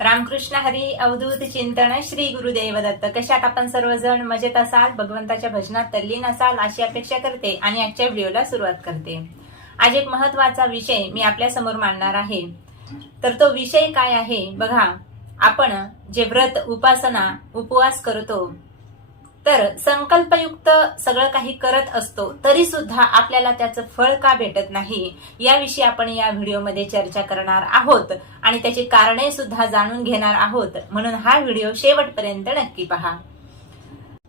रामकृष्ण हरी अवधूत चिंतन श्री गुरुदेव दत्त. कशात आपण सर्वजण मजेत असाल, भगवंताच्या भजनात तल्लीन असाल अशी अपेक्षा करते आणि आजच्या व्हिडिओला सुरुवात करते. आज एक महत्वाचा विषय मी आपल्या समोर मांडणार आहे. तर तो विषय काय आहे बघा. आपण जे व्रत, उपासना, उपवास करतो, तर संकल्पयुक्त सगळं काही करत असतो, तरी सुद्धा आपल्याला त्याचं फळ का भेटत नाही याविषयी आपण या व्हिडिओमध्ये चर्चा करणार आहोत आणि त्याची कारणे सुद्धा जाणून घेणार आहोत. म्हणून हा व्हिडिओ शेवटपर्यंत नक्की पहा.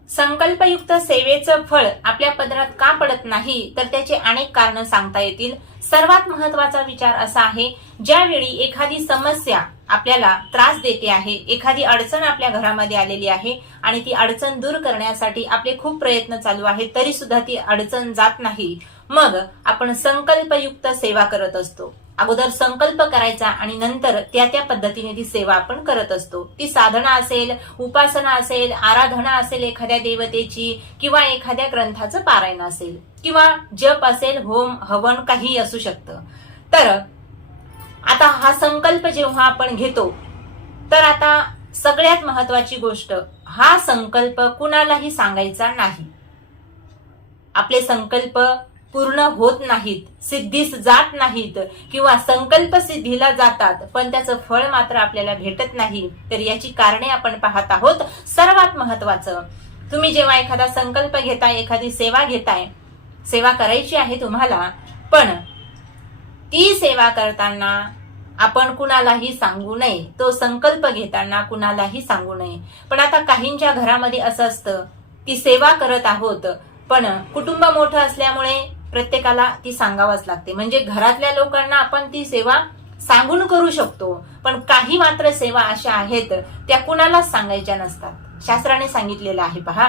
संकल्पयुक्त सेवेचं फळ आपल्या पदरात का पडत नाही, तर त्याचे अनेक कारण सांगता येतील. सर्वात महत्वाचा विचार असा आहे, ज्यावेळी एखादी समस्या आपल्याला त्रास देते आहे, एखादी अडचण आपल्या घरामध्ये आलेली आहे आणि ती अडचण दूर करण्यासाठी आपले खूप प्रयत्न चालू आहेत, तरी सुद्धा ती अडचण जात नाही, मग आपण संकल्पयुक्त सेवा करत असतो. अगोदर संकल्प करायचा आणि नंतर त्या पद्धतीने ती सेवा आपण करत असतो. ती साधना असेल, उपासना असेल, आराधना असेल एखाद्या देवतेची, किंवा एखाद्या ग्रंथाचं पारायण असेल, किंवा जप असेल, होम हवन काही असू शकतं. तर आता हा संकल्प जेव्हा आपण घेतो, तर आता सगळ्यात महत्वाची गोष्ट, हा संकल्प कुणालाही सांगायचा नाही. आपले संकल्प पूर्ण होत नाहीत, सिद्धीस जात नाहीत, किंवा संकल्प सिद्धीला जातात पण त्याचं फळ मात्र आपल्याला भेटत नाही. तर याची कारणे आपण पाहत आहोत. सर्वात महत्वाचं, तुम्ही जेव्हा एखादा संकल्प घेताय, एखादी सेवा घेताय, सेवा करायची आहे तुम्हाला, पण ती सेवा करताना आपण कुणालाही सांगू नये. तो संकल्प घेताना कुणालाही सांगू नये. पण आता काहींच्या घरामध्ये असं असतं की सेवा करत आहोत, पण कुटुंब मोठं असल्यामुळे प्रत्येकाला ती सांगावंच लागते. म्हणजे घरातल्या लोकांना आपण ती सेवा सांगून करू शकतो, पण काही मात्र सेवा अशा आहेत त्या कुणालाच सांगायच्या नसतात. शास्त्राने सांगितलेलं आहे पहा,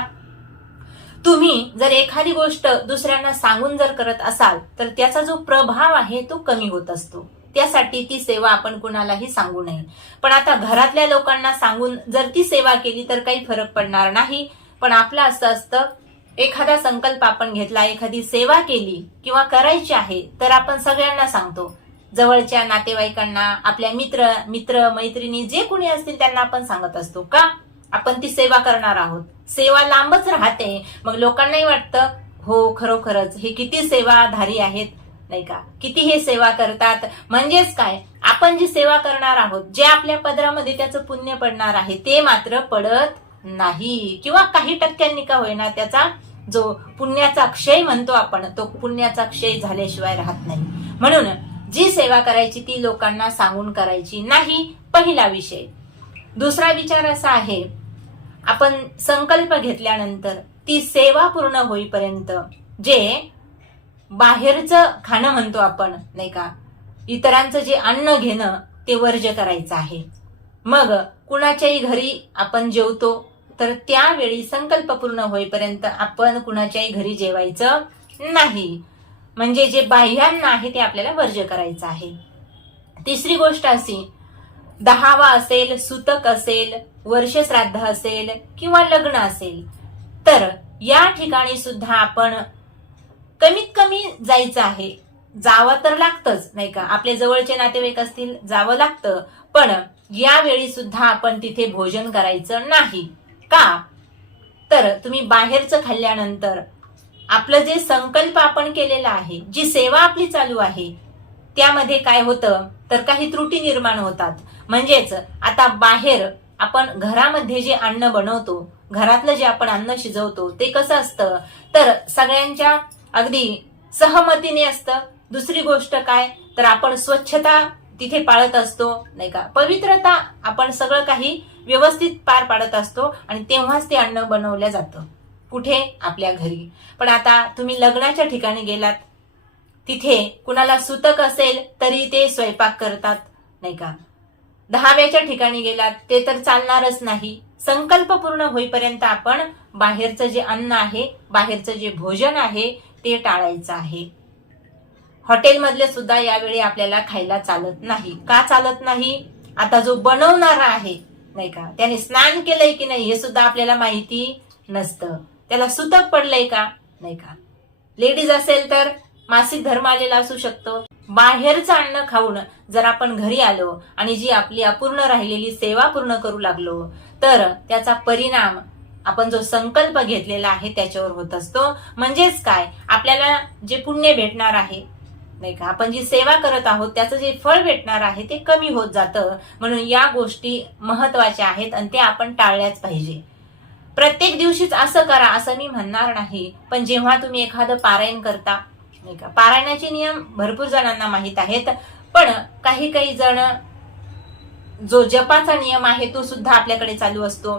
तुम्ही जर एखादी गोष्ट दुसऱ्यांना सांगून जर करत असाल तर त्याचा जो प्रभाव आहे तो कमी होत असतो. त्यासाठी ती सेवा आपण कुणालाही सांगू नये. पण आता घरातल्या लोकांना सांगून जर ती सेवा केली तर काही फरक पडणार नाही. पण आपलं असं असतं, एखादा संकल्प आपण घेतला, एखादी सेवा केली किंवा करायची आहे, तर आपण सगळ्यांना सांगतो. जवळच्या नातेवाईकांना, आपल्या मित्र मैत्रिणी जे कोणी असतील त्यांना आपण सांगत असतो. का? आपण ती सेवा करणार आहोत. सेवा लांबच राहते, मग लोकांनाही वाटतं हो खरोखरच हे किती सेवाधारी आहेत, नाही का, किती हे सेवा करतात. म्हणजेच काय, आपण जी सेवा करणार आहोत, जे आपल्या पदरामध्ये त्याचं पुण्य पडणार आहे ते मात्र पडत नाही, किंवा काही टक्क्यांनी का होईना त्याचा जो पुण्याचा क्षय म्हणतो आपण, तो पुण्याचा क्षय झाल्याशिवाय राहत नाही. म्हणून जी सेवा करायची ती लोकांना सांगून करायची नाही, पहिला विषय. दुसरा विचार असा आहे, आपण संकल्प घेतल्यानंतर ती सेवा पूर्ण होईपर्यंत जे बाहेरचं खाणं म्हणतो आपण, नाही का, इतरांचं जे अन्न घेणं ते वर्ज्य करायचं आहे. मग कुणाच्याही घरी आपण जेवतो, तर त्यावेळी संकल्प पूर्ण होईपर्यंत आपण कुणाच्याही घरी जेवायचं नाही. म्हणजे जे बाह्यान्न आहे ते आपल्याला वर्ज्य करायचं आहे. तिसरी गोष्ट अशी, दहावा असेल, सुतक असेल, वर्षश्राद्ध असेल किंवा लग्न असेल, तर या ठिकाणी सुद्धा आपण कमीत कमी जायचं आहे. जावं तर लागतंच, नाही का, आपले जवळचे नातेवाईक असतील जावं लागतं, पण यावेळी सुद्धा आपण तिथे भोजन करायचं नाही. का? तर तुम्ही बाहेरचं खाल्ल्यानंतर आपलं जे संकल्प आपण केलेला आहे, जी सेवा आपली चालू आहे, त्यामध्ये काय होतं, तर काही त्रुटी निर्माण होतात. म्हणजेच आता बाहेर आपण घरामध्ये जे अन्न बनवतो, घरातलं जे आपण अन्न शिजवतो, ते कसं असतं, तर सगळ्यांच्या अगदी सहमतीने असतं. दुसरी गोष्ट काय, तर आपण स्वच्छता तिथे पाळत असतो, नाही का, पवित्रता, आपण सगळं काही व्यवस्थित पार पाडत असतो आणि तेव्हाच ते अन्न बनवलं जातं. कुठे? आपल्या घरी. पण आता तुम्ही लग्नाच्या ठिकाणी गेलात, तिथे कुणाला सुतक असेल तरी ते स्वयंपाक करतात, नाही का. दहाव्याच्या ठिकाणी गेलात ते तर चालणारच नाही. संकल्प पूर्ण होईपर्यंत आपण बाहेरचं जे अन्न आहे, बाहेरचं जे भोजन आहे ते टाळायचं आहे. हॉटेलमधले सुद्धा यावेळी आपल्याला खायला चालत नाही. का चालत नाही? आता जो बनवणारा आहे, नाही का, त्याने स्नान केलंय की नाही हे सुद्धा आपल्याला माहिती नसतं. त्याला सुतक पडलंय का, नाही का. लेडीज असेल तर मासिक धर्म आलेला असू शकतो. बाहेरचं अन्न खाऊन जर आपण घरी आलो आणि जी आपली अपूर्ण राहिलेली सेवा पूर्ण करू लागलो तर त्याचा परिणाम आपण जो संकल्प घेतलेला आहे त्याच्यावर होत असतो. म्हणजेच काय, आपल्याला जे पुण्य भेटणार आहे नाही का, आपण जी सेवा करत आहोत त्याचं जे फळ भेटणार आहे ते कमी होत जातं. म्हणून या गोष्टी महत्वाच्या आहेत आणि ते आपण टाळल्याच पाहिजे. प्रत्येक दिवशीच असं करा असं मी म्हणणार नाही, पण जेव्हा तुम्ही एखादं पारायण करता नाही का, पारायणाचे नियम भरपूर जणांना माहित आहेत, पण काही जण जो जपाचा नियम आहे तो सुद्धा आपल्याकडे चालू असतो.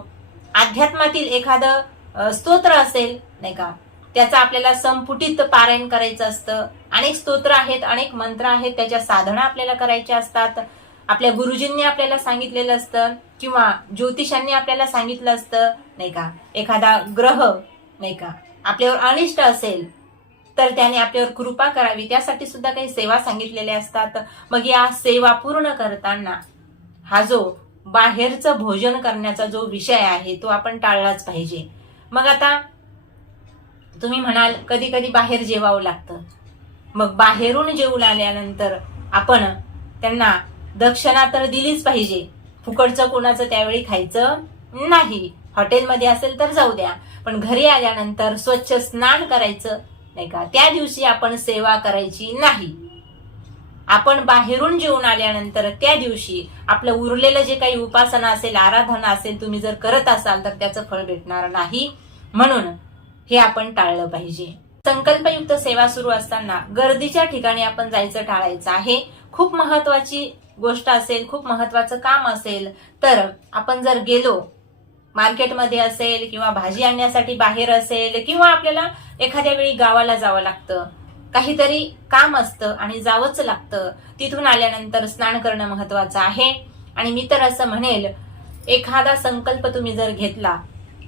अध्यात्मातील एखादं स्तोत्र असेल नाही का, त्याचा आपल्याला संपुटित पारायण करायचं असतं. अनेक स्तोत्र आहेत, अनेक मंत्र आहेत, त्याच्या साधना आपल्याला करायच्या असतात. आपल्या गुरुजींनी आपल्याला सांगितलेलं असतं किंवा ज्योतिषांनी आपल्याला सांगितलं असतं नाही का. एखादा ग्रह नाही का आपल्यावर अनिष्ट असेल तर त्याने आपल्यावर कृपा करावी, त्यासाठी सुद्धा काही सेवा सांगितलेल्या असतात. मग या सेवा पूर्ण करताना हा जो बाहेरचं भोजन करण्याचा जो विषय आहे तो आपण टाळलाच पाहिजे. मग आता तुम्ही म्हणाल कधी कधी बाहेर जेवावं लागतं, मग बाहेरून जेवून आल्यानंतर आपण त्यांना दक्षिणा तर दिलीच पाहिजे. फुकटचं कोणाचं त्यावेळी खायचं नाही. हॉटेलमध्ये असेल तर जाऊ द्या, पण घरी आल्यानंतर स्वच्छ स्नान करायचं नाही का. त्या दिवशी आपण सेवा करायची नाही. आपण बाहेरून जेवून आल्यानंतर त्या दिवशी आपलं उरलेलं जे काही उपासना असेल, आराधना असेल, तुम्ही जर करत असाल तर त्याचं फळ भेटणार नाही. म्हणून हे आपण टाळलं पाहिजे. संकल्पयुक्त सेवा सुरू असताना गर्दीच्या ठिकाणी आपण जायचं टाळायचं आहे. खूप महत्वाची गोष्ट असेल, खूप महत्वाचं काम असेल तर आपण जर गेलो, मार्केटमध्ये असेल किंवा भाजी आणण्यासाठी बाहेर असेल किंवा आपल्याला एखाद्या वेळी गावाला जावं लागतं, काहीतरी काम असतं आणि जावंच लागतं, तिथून आल्यानंतर स्नान करणं महत्वाचं आहे. आणि मी तर असं म्हणेल, एखादा संकल्प तुम्ही जर घेतला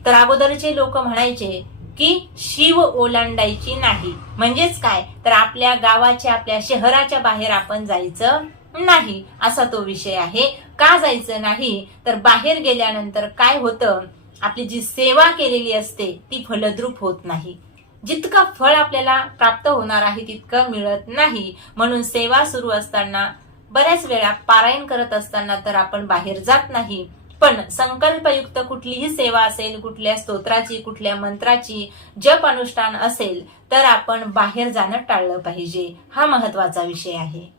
तर अगोदरचे लोक म्हणायचे की शिव ओलांडायची नाही. म्हणजेच काय, तर आपल्या गावाच्या आपल्या शहराच्या बाहेर आपण जायचं नाही, असा तो विषय आहे. का जायचं नाही, तर बाहेर गेल्यानंतर काय होतं, आपली जी सेवा केलेली असते ती फलद्रूप होत नाही. जितका फळ आपल्याला प्राप्त होणार आहे तितकं मिळत नाही. म्हणून सेवा सुरू असताना, बऱ्याच वेळा पारायण करत असताना तर आपण बाहेर जात नाही, पण संकल्पयुक्त कुठलीही सेवा असेल, कुठल्या स्तोत्राची, कुठल्या मंत्राची जप अनुष्ठान असेल तर आपण बाहेर जाणं टाळलं पाहिजे. हा महत्वाचा विषय आहे.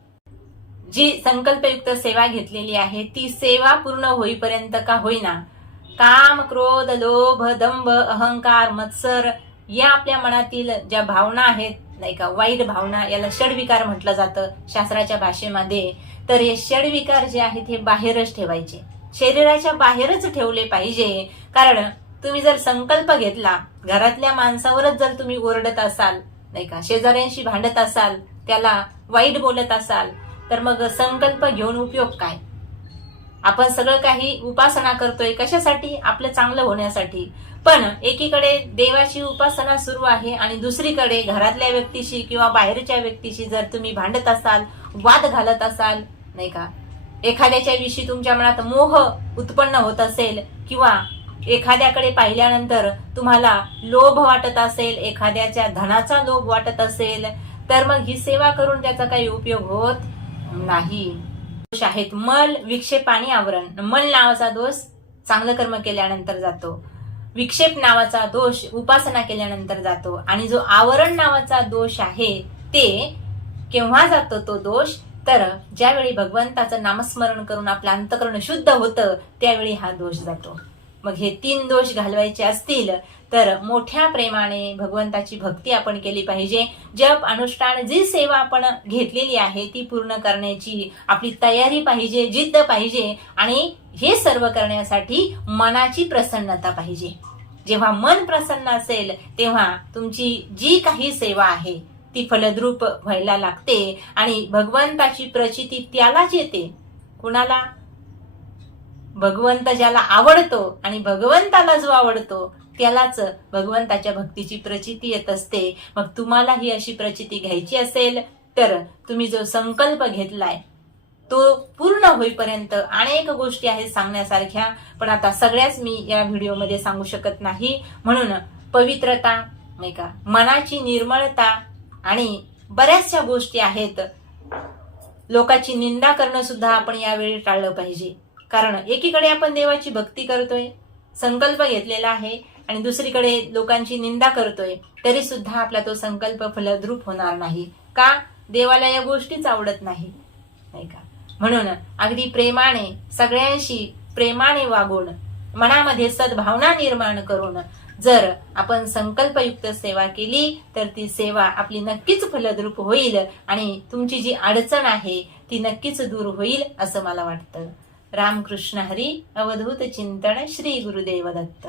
जी संकल्पयुक्त सेवा घेतलेली आहे ती सेवा पूर्ण होईपर्यंत का होईना, काम, क्रोध, लोभ, दंभ, अहंकार, मत्सर या आपल्या मनातील ज्या भावना आहेत नाही का, वाईट भावना, याला षडविकार म्हटलं जातं शास्त्राच्या भाषेमध्ये. तर हे षडविकार जे आहेत हे बाहेरच ठेवायचे, शरीराच्या बाहेरच ठेवले पाहिजे. कारण तुम्ही जर संकल्प घेतला, घरातल्या माणसावरच जर तुम्ही ओरडत असाल नाही का, शेजाऱ्यांशी भांडत असाल, त्याला वाईट बोलत असाल, तर मग संकल्प घेऊन उपयोग काय. आपण सगळं काही उपासना करतोय कशासाठी, आपलं चांगलं होण्यासाठी. पण एकीकडे देवाची उपासना सुरू आहे आणि दुसरीकडे घरातल्या व्यक्तीशी किंवा बाहेरच्या व्यक्तीशी जर तुम्ही भांडत असाल, वाद घालत असाल नाही का, एखाद्याच्या विषयी तुमच्या मनात मोह उत्पन्न होत असेल किंवा एखाद्याकडे पाहिल्यानंतर तुम्हाला लोभ वाटत असेल, एखाद्याच्या धनाचा लोभ वाटत असेल, तर मग ही सेवा करून त्याचा काही उपयोग होत नाही. दोष आहेत मल, विक्षेप आणि आवरण. मल नावाचा दोष चांगलं कर्म केल्यानंतर जातो, विक्षेप नावाचा दोष उपासना केल्यानंतर जातो, आणि जो आवरण नावाचा दोष आहे ते केव्हा जातो तो दोष, तर ज्यावेळी भगवंताचं नामस्मरण करून आपलं अंतःकरण शुद्ध होतं त्यावेळी हा दोष जातो. मग हे 3 दोष घालवायचे असतील तर मोठ्या प्रेमाने भगवंताची भक्ती आपण केली पाहिजे. जप अनुष्ठान, जी सेवा आपण घेतलेली आहे ती पूर्ण करण्याची आपली तयारी पाहिजे, जिद्द पाहिजे. आणि हे सर्व करण्यासाठी मनाची प्रसन्नता पाहिजे. जेव्हा मन प्रसन्न असेल तेव्हा तुमची जी काही सेवा आहे ती फलद्रूप व्हायला लागते आणि भगवंताची प्रचिती त्यालाच येते. कुणाला? भगवंत ज्याला आवडतो आणि भगवंताला जो आवडतो त्यालाच भगवंताच्या भक्तीची प्रचिती येत असते. मग तुम्हाला ही अशी प्रचिती घ्यायची असेल तर तुम्ही जो संकल्प घेतलाय तो पूर्ण होईपर्यंत अनेक गोष्टी आहेत सांगण्यासारख्या, पण आता सगळ्याच मी या व्हिडिओमध्ये सांगू शकत नाही. म्हणून पवित्रता नाही का, मनाची निर्मळता आणि बऱ्याचशा गोष्टी आहेत. लोकांची निंदा करणं सुद्धा आपण यावेळी टाळलं पाहिजे. कारण एकीकडे आपण देवाची भक्ती करतोय, संकल्प घेतलेला आहे, आणि दुसरीकडे लोकांची निंदा करतोय, तरी सुद्धा आपला तो संकल्प फलद्रूप होणार नाही. का? देवाला या गोष्टीच आवडत नाही का? म्हणून अगदी प्रेमाने, सगळ्यांशी प्रेमाने वागून, मनामध्ये सद्भावना निर्माण करून जर आपण संकल्पयुक्त सेवा केली तर ती सेवा आपली नक्कीच फलद्रूप होईल आणि तुमची जी अडचण आहे ती नक्कीच दूर होईल असं मला वाटतं. रामकृष्ण हरी. अवधूत चिंतन. श्री गुरुदेव दत्त.